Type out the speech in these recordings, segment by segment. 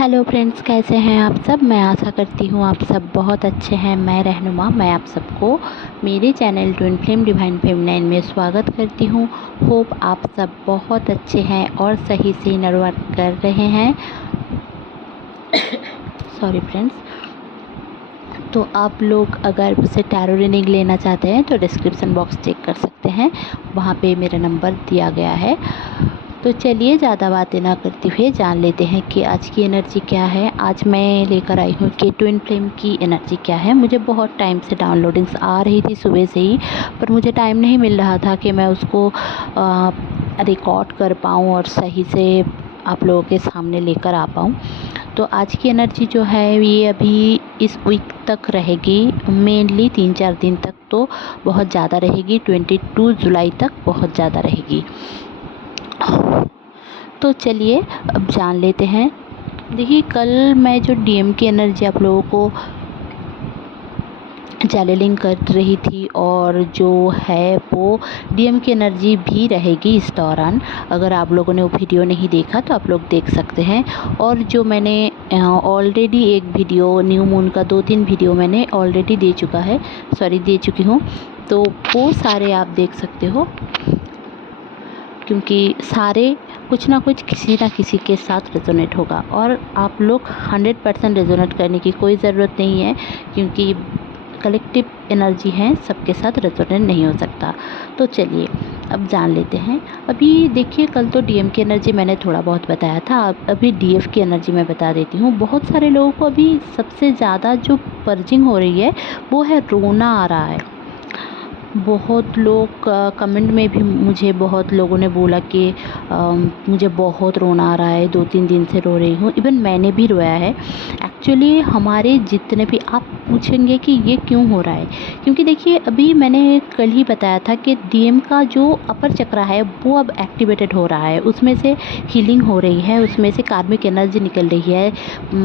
Hello friends, कैसे हैं आप सब। मैं आशा करती हूँ आप सब बहुत अच्छे हैं। मैं रहनुमा, मैं आप सबको मेरे channel twin flame divine feminine में स्वागत करती हूँ। होप आप सब बहुत अच्छे हैं और सही से नरवर्क कर रहे हैं। Sorry friends. तो आप लोग अगर मुझसे टैरो रीडिंग लेना चाहते हैं तो डिस्क्रिप्शन बॉक्स चेक कर सकते हैं, वहाँ पे मेरा नंबर दिया गया है। तो चलिए ज़्यादा बातें ना करते हुए जान लेते हैं कि आज की एनर्जी क्या है। आज मैं लेकर आई हूँ कि ट्विन फ्लेम की एनर्जी क्या है। मुझे बहुत टाइम से डाउनलोडिंग्स आ रही थी सुबह से ही, पर मुझे टाइम नहीं मिल रहा था कि मैं उसको रिकॉर्ड कर पाऊँ और सही से आप लोगों के सामने लेकर आ पाऊँ। तो आज की एनर्जी जो है ये अभी इस वीक तक रहेगी, मेनली 3-4 दिन तक तो बहुत ज़्यादा रहेगी। 22 जुलाई तक बहुत ज़्यादा रहेगी। तो चलिए अब जान लेते हैं। देखिए, कल मैं जो डीएम की एनर्जी आप लोगों को चैनलिंग कर रही थी और जो है वो डीएम की एनर्जी भी रहेगी इस दौरान। अगर आप लोगों ने वो वीडियो नहीं देखा तो आप लोग देख सकते हैं। और जो मैंने ऑलरेडी एक वीडियो न्यू मून का 2-3 वीडियो मैंने ऑलरेडी दे चुकी हूँ, तो वो सारे आप देख सकते हो, क्योंकि सारे कुछ ना कुछ किसी ना किसी के साथ रेजोनेट होगा। और आप लोग 100% रेजोनेट करने की कोई ज़रूरत नहीं है, क्योंकि कलेक्टिव एनर्जी है, सबके साथ रेजोनेट नहीं हो सकता। तो चलिए अब जान लेते हैं। अभी देखिए, कल तो डीएम की एनर्जी मैंने थोड़ा बहुत बताया था, अब अभी डीएफ की एनर्जी मैं बता देती हूँ। बहुत सारे लोगों को अभी सबसे ज़्यादा जो पर्जिंग हो रही है वो है रोना आ रहा है। बहुत लोग कमेंट में भी मुझे बहुत लोगों ने बोला कि मुझे बहुत रोना आ रहा है, 2-3 दिन से रो रही हूँ। इवन मैंने भी रोया है। एक्चुअली हमारे जितने भी, आप पूछेंगे कि ये क्यों हो रहा है, क्योंकि देखिए अभी मैंने कल ही बताया था कि डीएम का जो अपर चक्रा है वो अब एक्टिवेटेड हो रहा है, उसमें से हीलिंग हो रही है, उसमें से कार्मिक एनर्जी निकल रही है,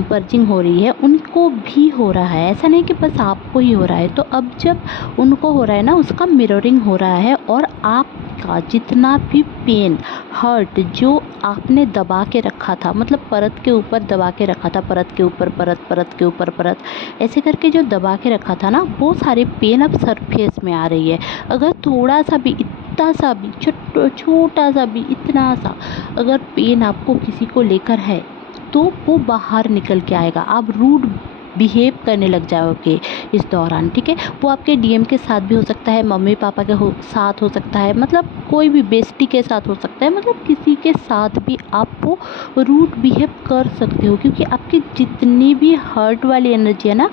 पर्जिंग हो रही है। उनको भी हो रहा है, ऐसा नहीं कि बस आपको ही हो रहा है। तो अब जब उनको हो रहा है ना, उसका मिररिंग हो रहा है। और आपका जितना भी पेन, हर्ट जो आपने दबा के रखा था, मतलब परत के ऊपर दबा के रखा था, परत के ऊपर परत, परत के ऊपर परत, ऐसे करके जो दबा के रखा था ना, वो सारे पेन अब सरफेस में आ रही है। अगर थोड़ा सा भी, इतना सा भी, छोटा सा भी, इतना सा अगर पेन आपको किसी को लेकर है तो वो बाहर निकल के आएगा। आप रूड बिहेव करने लग जाओगे इस दौरान, ठीक है। वो आपके डीएम के साथ भी हो सकता है, मम्मी पापा के साथ हो सकता है, मतलब कोई भी बेस्टी के साथ हो सकता है, मतलब किसी के साथ भी आप वो रूड बिहेव कर सकते हो, क्योंकि आपकी जितनी भी हर्ट वाली एनर्जी है ना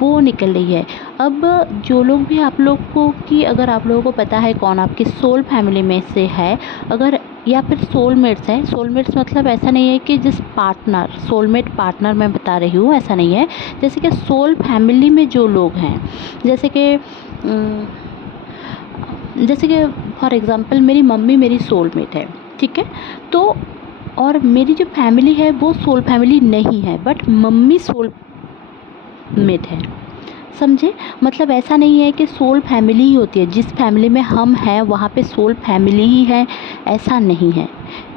वो निकल रही है। अब जो लोग भी आप लोग को, कि अगर आप लोगों को पता है कौन आपकी सोल फैमिली में से है, अगर या फिर सोलमेट्स है, सोलमेट्स मतलब ऐसा नहीं है कि जिस पार्टनर, सोलमेट पार्टनर मैं बता रही हूँ, ऐसा नहीं है। जैसे कि सोल फैमिली में जो लोग हैं, जैसे कि फॉर एग्ज़ाम्पल मेरी मम्मी मेरी सोलमेट है, ठीक है। तो और मेरी जो फैमिली है वो सोल फैमिली नहीं है, बट मम्मी सोलमेट है, समझे। मतलब ऐसा नहीं है कि सोल फैमिली ही होती है, जिस फैमिली में हम हैं वहाँ पे सोल फैमिली ही है, ऐसा नहीं है।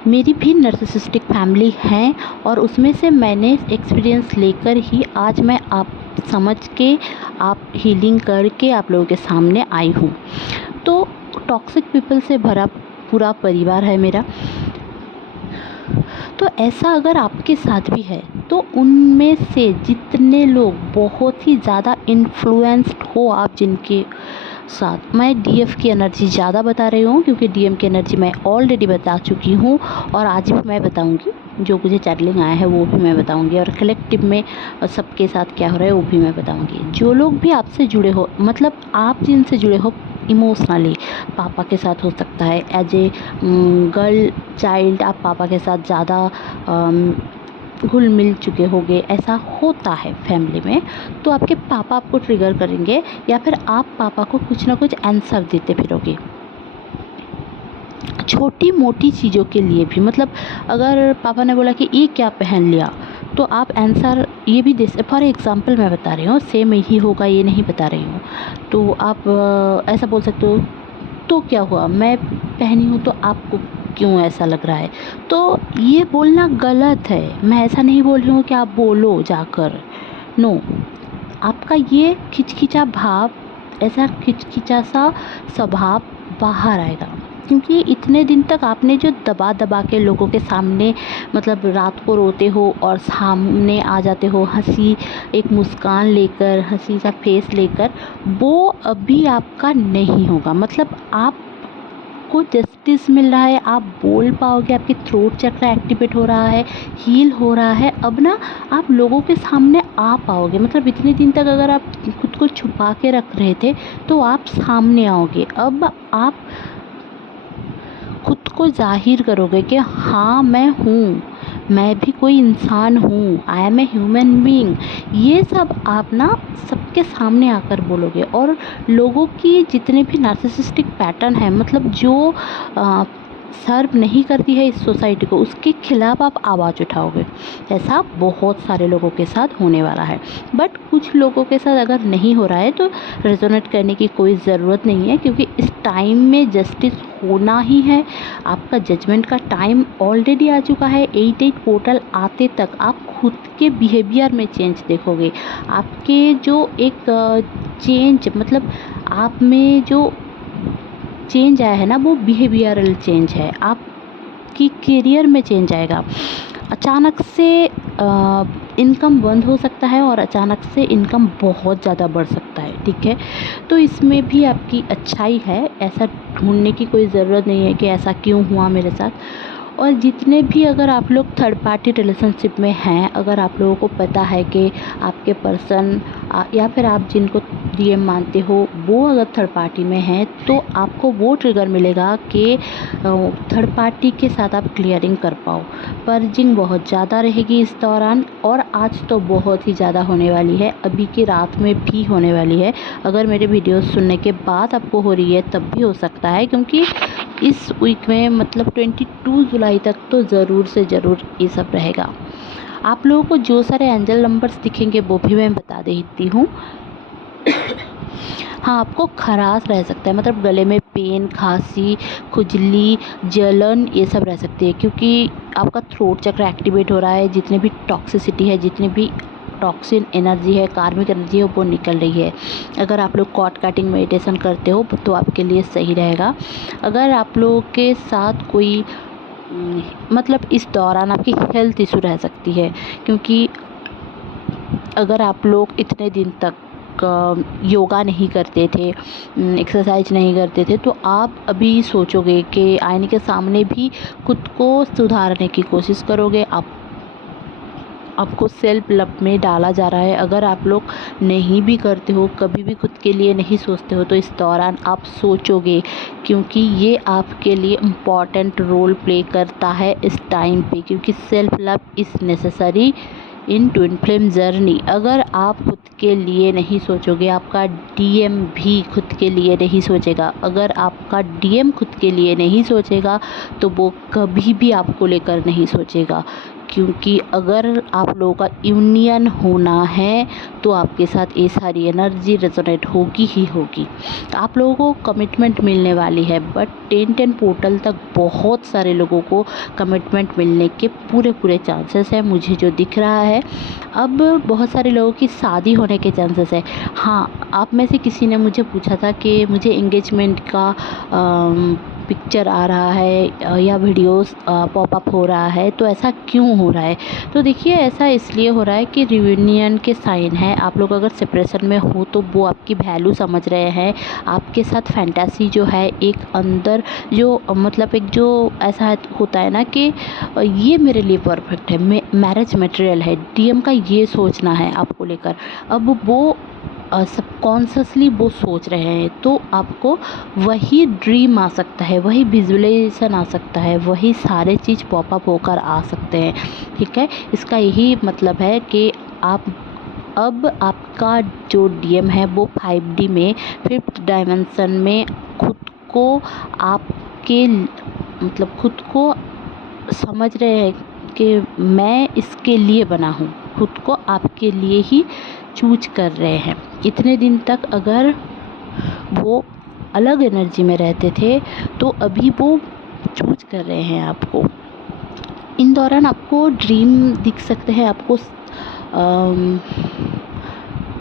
मेरी भी नर्सिसिस्टिक फैमिली है और उसमें से मैंने एक्सपीरियंस लेकर ही आज मैं आप समझ के, आप हीलिंग करके आप लोगों के सामने आई हूँ। तो टॉक्सिक पीपल से भरा पूरा परिवार है मेरा। तो ऐसा अगर आपके साथ भी है तो उनमें से जितने लोग बहुत ही ज़्यादा इन्फ्लुएंस्ड हो आप जिनके साथ, मैं डीएफ की एनर्जी ज़्यादा बता रही हूँ, क्योंकि डीएम की एनर्जी मैं ऑलरेडी बता चुकी हूँ और आज भी मैं बताऊँगी। जो मुझे चैनलिंग आया है वो भी मैं बताऊँगी, और कलेक्टिव में सबके साथ क्या हो रहा है वो भी मैं बताऊँगी। जो लोग भी आपसे जुड़े हो, मतलब आप जिनसे जुड़े हो इमोशनली, पापा के साथ हो सकता है, एज ए गर्ल चाइल्ड आप पापा के साथ ज़्यादा घुल मिल चुके होंगे, ऐसा होता है फैमिली में। तो आपके पापा आपको ट्रिगर करेंगे, या फिर आप पापा को कुछ ना कुछ आंसर देते फिरोगे छोटी मोटी चीज़ों के लिए भी। मतलब अगर पापा ने बोला कि ये क्या पहन लिया, तो आप आंसर ये भी दे सकते। फॉर एग्ज़ाम्पल मैं बता रही हूँ, सेम यही होगा ये नहीं बता रही हूँ। तो आप ऐसा बोल सकते हो, तो क्या हुआ, मैं पहनी हूँ तो आपको क्यों ऐसा लग रहा है। तो ये बोलना गलत है। मैं ऐसा नहीं बोल रही हूँ कि आप बोलो जाकर, नो। आपका ये खिचखिचा भाव, ऐसा खिचखिचा सा स्वभाव बाहर आएगा, क्योंकि इतने दिन तक आपने जो दबा दबा के लोगों के सामने, मतलब रात को रोते हो और सामने आ जाते हो हंसी, एक मुस्कान लेकर, हंसी सा फेस लेकर, वो अभी आपका नहीं होगा। मतलब आपको जस्टिस मिल रहा है, आप बोल पाओगे, आपकी थ्रोट चक्र एक्टिवेट हो रहा है, हील हो रहा है। अब ना आप लोगों के सामने आ पाओगे। मतलब इतने दिन तक अगर आप खुद को छुपा के रख रहे थे, तो आप सामने आओगे। अब आप खुद को ज़ाहिर करोगे कि हाँ मैं हूँ, मैं भी कोई इंसान हूँ, I am a human being. ये सब आप ना सबके सामने आकर बोलोगे। और लोगों की जितने भी नार्सिसिस्टिक पैटर्न है, मतलब जो सर्व नहीं करती है इस सोसाइटी को, उसके खिलाफ आप आवाज़ उठाओगे। ऐसा बहुत सारे लोगों के साथ होने वाला है। बट कुछ लोगों के साथ अगर नहीं हो रहा है तो रेजोनेट करने की कोई ज़रूरत नहीं है, क्योंकि इस टाइम में जस्टिस होना ही है। आपका जजमेंट का टाइम ऑलरेडी आ चुका है। 8-8 पोर्टल आते तक आप खुद के बिहेवियर में चेंज देखोगे। आपके जो एक चेंज, मतलब आप में जो चेंज आया है ना, वो बिहेवियरल चेंज है। आपकी करियर में चेंज आएगा। अचानक से इनकम बंद हो सकता है और अचानक से इनकम बहुत ज़्यादा बढ़ सकता है, ठीक है। तो इसमें भी आपकी अच्छाई है। ऐसा ढूंढने की कोई ज़रूरत नहीं है कि ऐसा क्यों हुआ मेरे साथ। और जितने भी, अगर आप लोग थर्ड पार्टी रिलेशनशिप में हैं, अगर आप लोगों को पता है कि आपके पर्सन या फिर आप जिनको डीएम मानते हो वो अगर थर्ड पार्टी में हैं, तो आपको वो ट्रिगर मिलेगा कि थर्ड पार्टी के साथ आप क्लियरिंग कर पाओ। पर्जिंग बहुत ज़्यादा रहेगी इस दौरान, और आज तो बहुत ही ज़्यादा होने वाली है, अभी की रात में भी होने वाली है। अगर मेरे वीडियो सुनने के बाद आपको हो रही है तब भी हो सकता है, क्योंकि इस वीक में, मतलब 22 जुलाई तक तो ज़रूर से ज़रूर ये सब रहेगा। आप लोगों को जो सारे एंजल नंबर्स दिखेंगे वो भी मैं बता देती हूँ। हाँ, आपको खराश रह सकता है, मतलब गले में पेन, खांसी, खुजली, जलन, ये सब रह सकती है, क्योंकि आपका थ्रोट चक्र एक्टिवेट हो रहा है। जितने भी टॉक्सिसिटी है, जितने भी टॉक्सिन एनर्जी है, कार्मिक एनर्जी है, वो निकल रही है। अगर आप लोग कॉट कटिंग मेडिटेशन करते हो तो आपके लिए सही रहेगा। अगर आप लोगों के साथ कोई मतलब इस दौरान आपकी हेल्थ इशू रह सकती है, क्योंकि अगर आप लोग इतने दिन तक योगा नहीं करते थे, एक्सरसाइज नहीं करते थे, तो आप अभी सोचोगे कि आईने के सामने भी खुद को सुधारने की कोशिश करोगे। आपको सेल्फ लव में डाला जा रहा है। अगर आप लोग नहीं भी करते हो, कभी भी खुद के लिए नहीं सोचते हो, तो इस दौरान आप सोचोगे, क्योंकि ये आपके लिए इम्पॉर्टेंट रोल प्ले करता है इस टाइम पे, क्योंकि self love is necessary in twin flame journey. अगर आप खुद के लिए नहीं सोचोगे, आपका डीएम भी खुद के लिए नहीं सोचेगा। अगर आपका डीएम खुद के लिए नहीं सोचेगा तो वो कभी भी आपको लेकर नहीं सोचेगा, क्योंकि अगर आप लोगों का यूनियन होना है तो आपके साथ ये सारी एनर्जी रेजोनेट होगी ही होगी। आप लोगों को कमिटमेंट मिलने वाली है, बट 10-10 पोर्टल तक बहुत सारे लोगों को कमिटमेंट मिलने के पूरे चांसेस है, मुझे जो दिख रहा है। अब बहुत सारे लोगों की शादी होने के चांसेस है। हाँ, आप में से किसी ने मुझे पूछा था कि मुझे एंगेजमेंट का पिक्चर आ रहा है या वीडियोस पॉपअप हो रहा है, तो ऐसा क्यों हो रहा है। तो देखिए, ऐसा इसलिए हो रहा है कि रियूनियन के साइन है। आप लोग अगर सेपरेशन में हो तो वो आपकी वैल्यू समझ रहे हैं। आपके साथ फैंटेसी जो है, एक अंदर जो मतलब एक जो ऐसा होता है ना कि ये मेरे लिए परफेक्ट है, मैरिज मटेरियल है, डीएम का ये सोचना है आपको लेकर। अब वो सबकॉन्शियसली वो सोच रहे हैं, तो आपको वही ड्रीम आ सकता है, वही विजुअलाइजेशन आ सकता है, वही सारे चीज़ पॉपअप होकर आ सकते हैं, ठीक है। इसका यही मतलब है कि आप अब आपका जो डीएम है वो 5D में, 5th डायमेंशन में खुद को आपके मतलब खुद को समझ रहे हैं कि मैं इसके लिए बना हूँ, खुद को आपके लिए ही चूज कर रहे हैं। इतने दिन तक अगर वो अलग एनर्जी में रहते थे, तो अभी वो चूज कर रहे हैं आपको। इन दौरान आपको ड्रीम दिख सकते हैं, आपको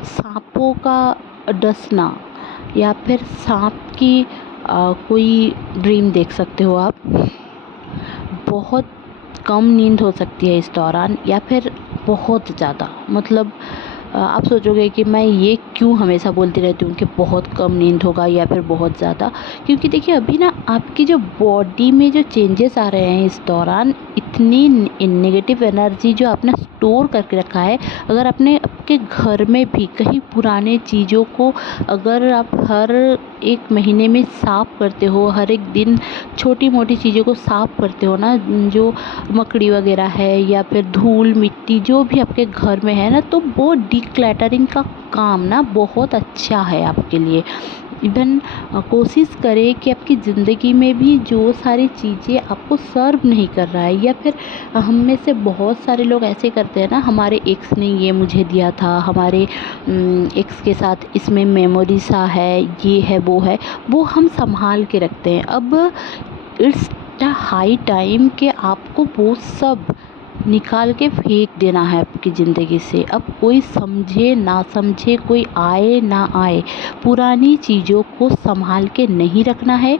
सांपों का डसना या फिर सांप की कोई ड्रीम देख सकते हो आप। बहुत कम नींद हो सकती है इस दौरान या फिर बहुत ज़्यादा, मतलब आप सोचोगे कि मैं ये क्यों हमेशा बोलती रहती हूँ कि बहुत कम नींद होगा या फिर बहुत ज़्यादा, क्योंकि देखिए अभी ना आपकी जो बॉडी में जो चेंजेस आ रहे हैं इस दौरान, इतनी नेगेटिव एनर्जी जो आपने स्टोर करके रखा है, अगर आपने आपके घर में भी कहीं पुराने चीज़ों को अगर आप हर एक महीने में साफ़ करते हो, हर एक दिन छोटी मोटी चीज़ों को साफ़ करते हो ना, जो मकड़ी वगैरह है या फिर धूल मिट्टी जो भी आपके घर में है ना, तो वो डिक्लटरिंग का काम ना बहुत अच्छा है आपके लिए। इवन कोशिश करें कि आपकी ज़िंदगी में भी जो सारी चीज़ें आपको सर्व नहीं कर रहा है, या फिर हम में से बहुत सारे लोग ऐसे करते हैं ना, हमारे एक्स ने ये मुझे दिया था, हमारे एक्स के साथ इसमें मेमोरी सा है, ये है वो हम संभाल के रखते हैं। अब इट्स द हाई टाइम कि आपको वो सब निकाल के फेंक देना है आपकी ज़िंदगी से। अब कोई समझे ना समझे, कोई आए ना आए, पुरानी चीज़ों को संभाल के नहीं रखना है,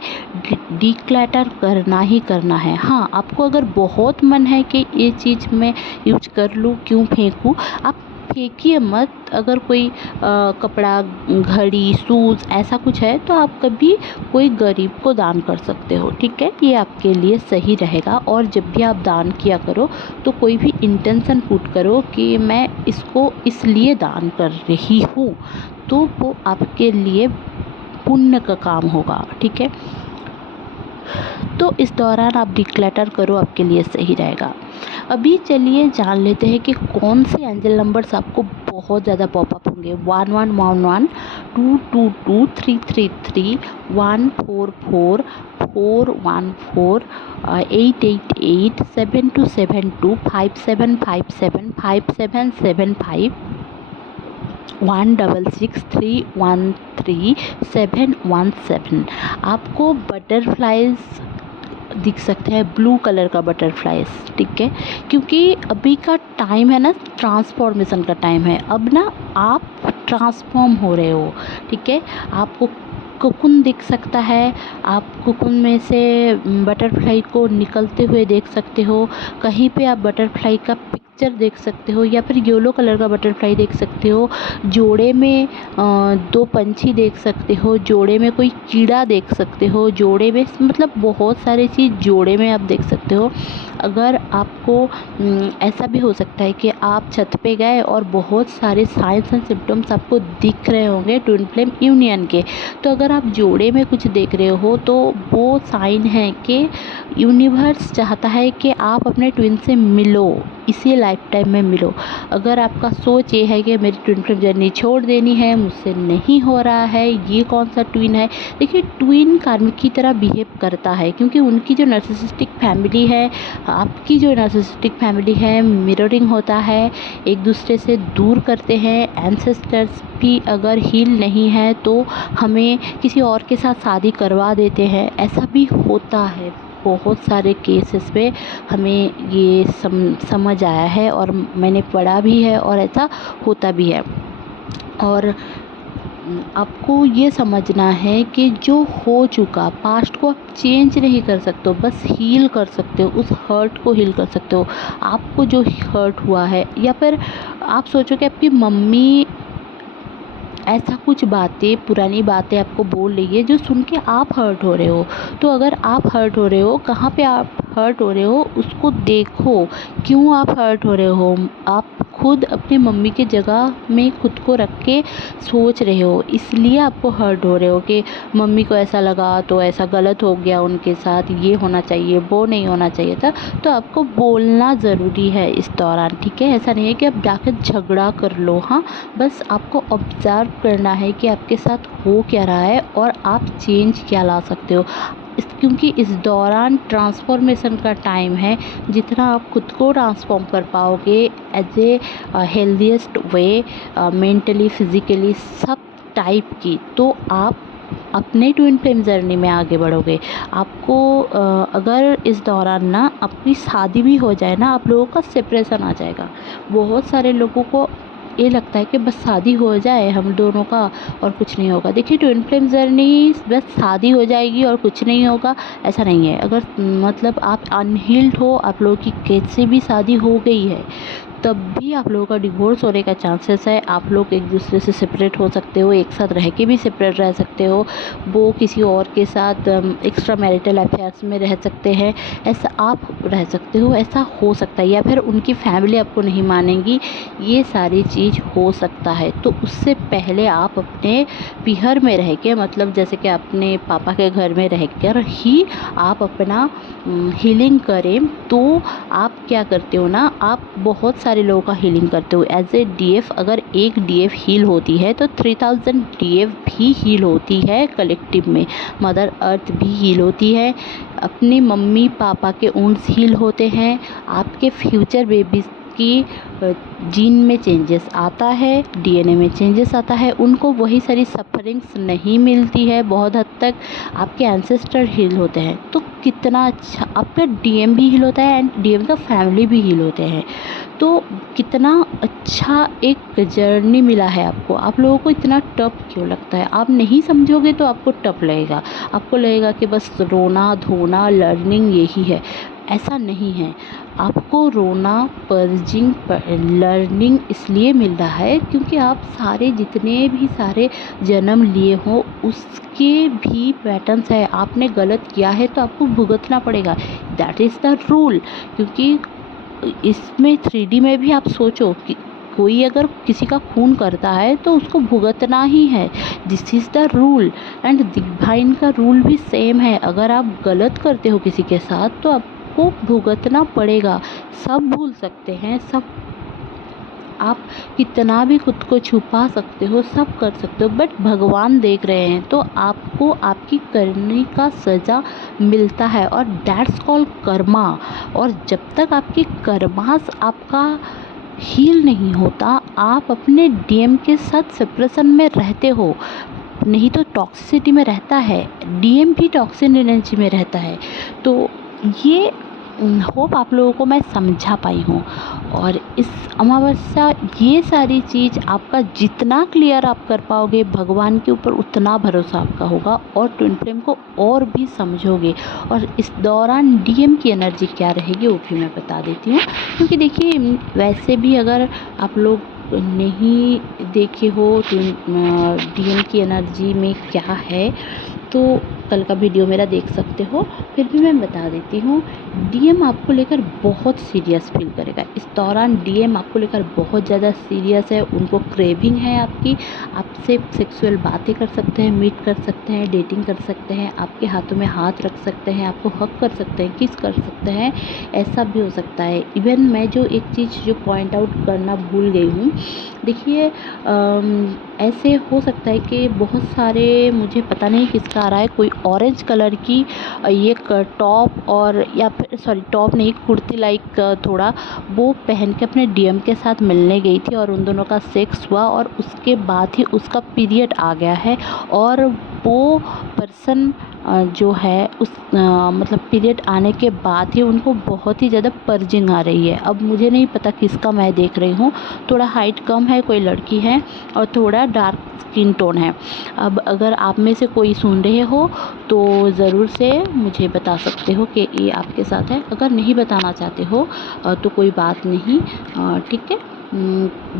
डिक्लटर करना ही करना है। हाँ, आपको अगर बहुत मन है कि ये चीज़ मैं यूज कर लूँ, क्यों फेंकूँ, आप फेंकिए मत। अगर कोई कपड़ा, घड़ी, शूज़ ऐसा कुछ है तो आप कभी कोई गरीब को दान कर सकते हो, ठीक है, ये आपके लिए सही रहेगा। और जब भी आप दान किया करो तो कोई भी इंटेंशन पुट करो कि मैं इसको इसलिए दान कर रही हूँ, तो वो आपके लिए पुण्य का काम होगा, ठीक है। तो इस दौरान आप डिक्लटर करो, आपके लिए सही रहेगा। अभी चलिए जान लेते हैं कि कौन से एंजल नंबर्स आपको बहुत ज़्यादा पॉपअप होंगे। 1111, 222, 333, 144, 414, 888, 7272, 5757, 5775, 166313 717। आपको बटरफ्लाइज दिख सकते हैं, ब्लू कलर का बटरफ्लाइज, ठीक है, क्योंकि अभी का टाइम है ना, ट्रांसफॉर्मेशन का टाइम है। अब ना आप ट्रांसफॉर्म हो रहे हो, ठीक है। आपको कोकुन दिख सकता है, आप कोकुन में से बटरफ्लाई को निकलते हुए देख सकते हो। कहीं पे आप बटरफ्लाई का पिक्चर देख सकते हो, या फिर येलो कलर का बटरफ्लाई देख सकते हो। जोड़े में दो पंछी देख सकते हो, जोड़े में कोई कीड़ा देख सकते हो, जोड़े में मतलब बहुत सारी चीज़ जोड़े में आप देख सकते हो। अगर आपको ऐसा भी हो सकता है कि आप छत पे गए और बहुत सारे साइंस एंड सिम्टम्स आपको दिख रहे होंगे ट्विन फ्लेम यूनियन के, तो अगर आप जोड़े में कुछ देख रहे हो तो वो साइन है कि यूनिवर्स चाहता है कि आप अपने ट्विन से मिलो, इसी लाइफ टाइम में मिलो। अगर आपका सोच ये है कि मेरी ट्विन फ्लेम जर्नी छोड़ देनी है, मुझसे नहीं हो रहा है, ये कौन सा ट्विन है, देखिए ट्विन कार्मिक की तरह बिहेव करता है, क्योंकि उनकी जो नार्सिसिस्टिक फैमिली है, आपकी जो नार्सिसिस्टिक फैमिली है, मिररिंग होता है, एक दूसरे से दूर करते हैं। एंसेस्टर्स भी अगर हील नहीं है तो हमें किसी और के साथ शादी करवा देते हैं, ऐसा भी होता है। बहुत सारे केसेस पे हमें ये समझ आया है और मैंने पढ़ा भी है और ऐसा होता भी है। और आपको ये समझना है कि जो हो चुका पास्ट को आप चेंज नहीं कर सकते हो, बस हील कर सकते हो, उस हर्ट को हील कर सकते हो। आपको जो हर्ट हुआ है, या फिर आप सोचो कि आपकी मम्मी ऐसा कुछ बातें, पुरानी बातें आपको बोल रही है जो सुन के आप हर्ट हो रहे हो, तो अगर आप हर्ट हो रहे हो, कहाँ पे आप हर्ट हो रहे हो उसको देखो, क्यों आप हर्ट हो रहे हो। आप खुद अपनी मम्मी की जगह में खुद को रख के सोच रहे हो, इसलिए आपको हर्ट हो रहे हो कि मम्मी को ऐसा लगा तो ऐसा गलत हो गया उनके साथ, ये होना चाहिए, वो नहीं होना चाहिए था। तो आपको बोलना ज़रूरी है इस दौरान, ठीक है। ऐसा नहीं है कि आप जाकर झगड़ा कर लो, हाँ, बस आपको ऑब्ज़र्व करना है कि आपके साथ हो क्या रहा है और आप चेंज क्या ला सकते हो। क्योंकि इस दौरान ट्रांसफॉर्मेशन का टाइम है, जितना आप खुद को ट्रांसफॉर्म कर पाओगे as a healthiest way, mentally, physically, सब टाइप की, तो आप अपने ट्विन फ्लेम जर्नी में आगे बढ़ोगे। आपको अगर इस दौरान ना अपनी शादी भी हो जाए ना, आप लोगों का सेपरेशन आ जाएगा। बहुत सारे लोगों को ये लगता है कि बस शादी हो जाए हम दोनों का और कुछ नहीं होगा। देखिए, ट्विन फ्लेम जर्नी बस शादी हो जाएगी और कुछ नहीं होगा, ऐसा नहीं है। अगर मतलब आप अनहील्ड हो, आप लोगों की कैसे भी शादी हो गई है, तब भी आप लोगों का डिवोर्स होने का चांसेस है। आप लोग एक दूसरे से सेपरेट हो सकते हो, एक साथ रह के भी सेपरेट रह सकते हो। वो किसी और के साथ एक्स्ट्रा मैरिटल अफेयर्स में रह सकते हैं, ऐसा आप रह सकते हो, ऐसा हो सकता है। या फिर उनकी फैमिली आपको नहीं मानेगी, ये सारी चीज़ हो सकता है। तो उससे पहले आप अपने पीहर में रह के, मतलब जैसे कि अपने पापा के घर में रह कर ही आप अपना हीलिंग करें। तो आप क्या करते हो ना, आप बहुत सारे लोगों का हीलिंग करते हो। एज ए डीएफ अगर एक डीएफ हील होती है तो 3000 डीएफ भी हील होती है कलेक्टिव में। मदर अर्थ भी हील होती है, अपनी मम्मी पापा के ऊंट्स हील होते हैं, आपके फ्यूचर बेबीज़ की जीन में चेंजेस आता है, डीएनए में चेंजेस आता है, उनको वही सारी सफरिंग्स नहीं मिलती है। बहुत हद तक आपके एंसेस्टर हील होते हैं। तो कितना अच्छा आपका डीएम भी हील होता है एंड डीएम का फैमिली भी हील होते हैं। तो कितना अच्छा एक जर्नी मिला है आपको। आप लोगों को इतना टफ क्यों लगता है? आप नहीं समझोगे तो आपको टफ लगेगा, आपको लगेगा कि बस रोना धोना लर्निंग यही है। ऐसा नहीं है। आपको रोना पर्जिंग लर्निंग इसलिए मिल रहा है क्योंकि आप सारे जितने भी सारे जन्म लिए हो उसके भी पैटर्न्स है। आपने गलत किया है तो आपको भुगतना पड़ेगा, दैट इज़ द रूल। क्योंकि इसमें 3D में भी आप सोचो कि कोई अगर किसी का खून करता है तो उसको भुगतना ही है। This is the rule and divine का रूल भी सेम है। अगर आप गलत करते हो किसी के साथ तो आपको भुगतना पड़ेगा। सब भूल सकते हैं, सब आप कितना भी खुद को छुपा सकते हो, सब कर सकते हो, बट भगवान देख रहे हैं तो आपको आपकी करने का सज़ा मिलता है और दैट्स कॉल्ड कर्मा। और जब तक आपकी कर्मास आपका हील नहीं होता, आप अपने डीएम के साथ सेपरेशन में रहते हो, नहीं तो टॉक्सिसिटी में रहता है। डीएम भी टॉक्सिन एनर्जी में रहता है। तो ये होप आप लोगों को मैं समझा पाई हूँ। और इस अमावस्या ये सारी चीज़ आपका जितना क्लियर आप कर पाओगे भगवान के ऊपर उतना भरोसा आपका होगा और ट्विन फ्लेम को और भी समझोगे। और इस दौरान डीएम की एनर्जी क्या रहेगी वो भी मैं बता देती हूँ। क्योंकि देखिए, वैसे भी अगर आप लोग नहीं देखे हो तो डीएम की एनर्जी में क्या है तो कल का वीडियो मेरा देख सकते हो। फिर भी मैं बता देती हूँ, डीएम आपको लेकर बहुत सीरियस फील करेगा। इस दौरान डीएम आपको लेकर बहुत ज़्यादा सीरियस है, उनको क्रेविंग है आपकी, आपसे सेक्सुअल बातें कर सकते हैं, मीट कर सकते हैं, डेटिंग कर सकते हैं, आपके हाथों में हाथ रख सकते हैं, आपको हक कर सकते हैं, किस कर सकते हैं, ऐसा भी हो सकता है। इवन मैं जो एक चीज़ जो पॉइंट आउट करना भूल गई हूँ, देखिए ऐसे हो सकता है कि बहुत सारे, मुझे पता नहीं किसका आ रहा है, कोई ऑरेंज कलर की एक टॉप और या फिर सॉरी टॉप नहीं, कुर्ती लाइक थोड़ा, वो पहन के अपने डीएम के साथ मिलने गई थी और उन दोनों का सेक्स हुआ और उसके बाद ही उसका पीरियड आ गया है। और वो पर्सन जो है उस मतलब पीरियड आने के बाद ही उनको बहुत ही ज़्यादा पर्जिंग आ रही है। अब मुझे नहीं पता किसका मैं देख रही हूँ, थोड़ा हाइट कम है, कोई लड़की है और थोड़ा डार्क स्किन टोन है। अब अगर आप में से कोई सुन रहे हो तो ज़रूर से मुझे बता सकते हो कि ये आपके साथ है। अगर नहीं बताना चाहते हो तो कोई बात नहीं, ठीक है।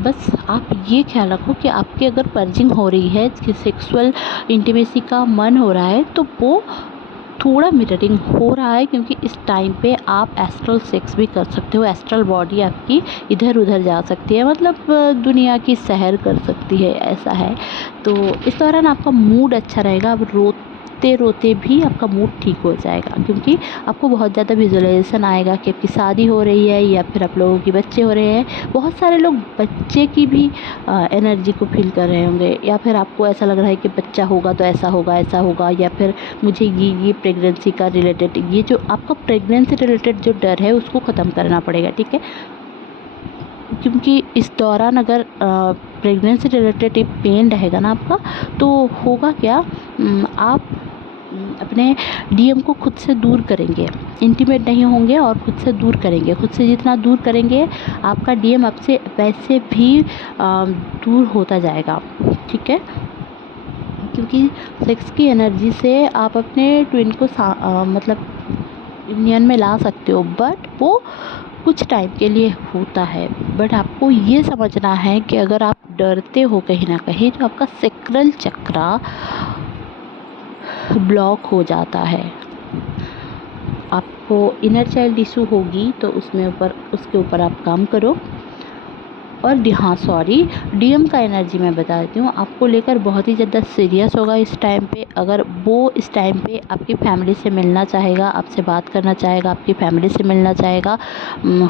बस आप ये ख्याल रखो कि आपके अगर पर्जिंग हो रही है, कि सेक्सुअल इंटीमेसी का मन हो रहा है, तो वो थोड़ा मिररिंग हो रहा है क्योंकि इस टाइम पे आप एस्ट्रल सेक्स भी कर सकते हो। एस्ट्रल बॉडी आपकी इधर उधर जा सकती है, मतलब दुनिया की सैर कर सकती है, ऐसा है। तो इस दौरान आपका मूड अच्छा रहेगा। आप रोते रोते भी आपका मूड ठीक हो जाएगा क्योंकि आपको बहुत ज़्यादा विजुअलाइजेशन आएगा कि आपकी शादी हो रही है या फिर आप लोगों के बच्चे हो रहे हैं। बहुत सारे लोग बच्चे की भी एनर्जी को फील कर रहे होंगे, या फिर आपको ऐसा लग रहा है कि बच्चा होगा तो ऐसा होगा, या फिर मुझे ये प्रेगनेंसी का रिलेटेड, ये जो आपका प्रेगनेंसी रिलेटेड जो डर है उसको ख़त्म करना पड़ेगा, ठीक है। क्योंकि इस दौरान अगर प्रेगनेंसी रिलेटेड पेन रहेगा ना आपका, तो होगा क्या, आप अपने डीएम को खुद से दूर करेंगे, इंटीमेट नहीं होंगे और खुद से दूर करेंगे। खुद से जितना दूर करेंगे आपका डीएम आपसे वैसे भी दूर होता जाएगा, ठीक है। क्योंकि सेक्स की एनर्जी से आप अपने ट्विन को मतलब यूनियन में ला सकते हो, बट वो कुछ टाइम के लिए होता है। बट आपको ये समझना है कि अगर आप डरते हो कहीं ना कहीं, तो आपका सेक्रल चक्रा ब्लॉक हो जाता है। आपको इनर चाइल्ड इशू होगी तो उसके ऊपर आप काम करो। और हाँ सॉरी, डीएम का एनर्जी मैं बता देती हूँ, आपको लेकर बहुत ही ज़्यादा सीरियस होगा इस टाइम पे। अगर वो इस टाइम पे आपकी फैमिली से मिलना चाहेगा, आपसे बात करना चाहेगा, आपकी फैमिली से मिलना चाहेगा,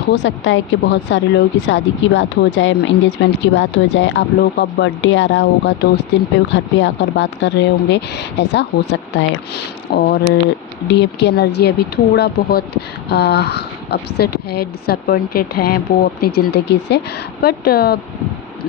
हो सकता है कि बहुत सारे लोगों की शादी की बात हो जाए, एंगेजमेंट की बात हो जाए, आप लोगों का बर्थडे आ रहा होगा तो उस दिन पे घर पे आकर बात कर रहे होंगे, ऐसा हो सकता है। और डीएम की एनर्जी अभी थोड़ा बहुत अपसेट है, डिसअपॉइंटेड हैं वो अपनी ज़िंदगी से, बट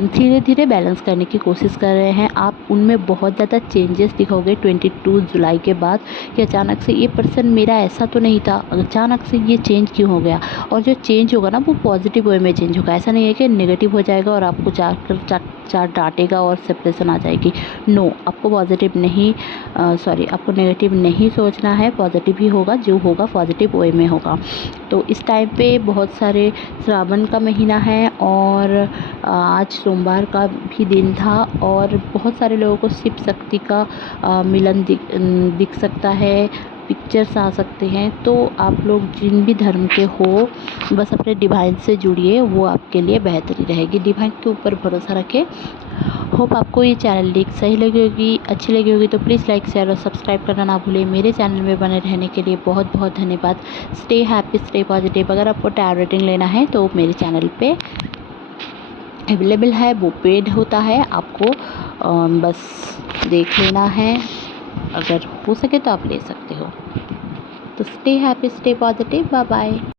धीरे धीरे बैलेंस करने की कोशिश कर रहे हैं। आप उनमें बहुत ज़्यादा चेंजेस दिखोगे 22 जुलाई के बाद, कि अचानक से ये पर्सन मेरा ऐसा तो नहीं था, अचानक से ये चेंज क्यों हो गया। और जो चेंज होगा ना वो पॉजिटिव वे में चेंज होगा, ऐसा नहीं है कि नेगेटिव हो जाएगा और आपको चार डांटेगा और सेपरेशन आ जाएगी। नो, आपको पॉजिटिव नहीं आपको नेगेटिव नहीं सोचना है, पॉजिटिव ही होगा, जो होगा पॉजिटिव वे में होगा। तो इस टाइम पे बहुत सारे, श्रावण का महीना है और आज सोमवार का भी दिन था, और बहुत सारे लोगों को शिव शक्ति का मिलन दिख सकता है, पिक्चर्स आ सकते हैं। तो आप लोग जिन भी धर्म के हो, बस अपने डिवाइन से जुड़िए, वो आपके लिए बेहतरी रहेगी। डिवाइन के ऊपर भरोसा रखें। होप आपको ये चैनल लिंक सही लगी होगी, अच्छी लगी होगी तो प्लीज़ लाइक शेयर और सब्सक्राइब करना ना भूलें। मेरे चैनल में बने रहने के लिए बहुत बहुत धन्यवाद। Stay happy, stay positive. अगर आपको टैरो रीडिंग लेना है तो मेरे चैनल पे अवेलेबल है, वो पेड होता है, आपको बस देख लेना है। अगर हो सके तो आप ले सकते हो। तो stay happy, stay positive, bye bye.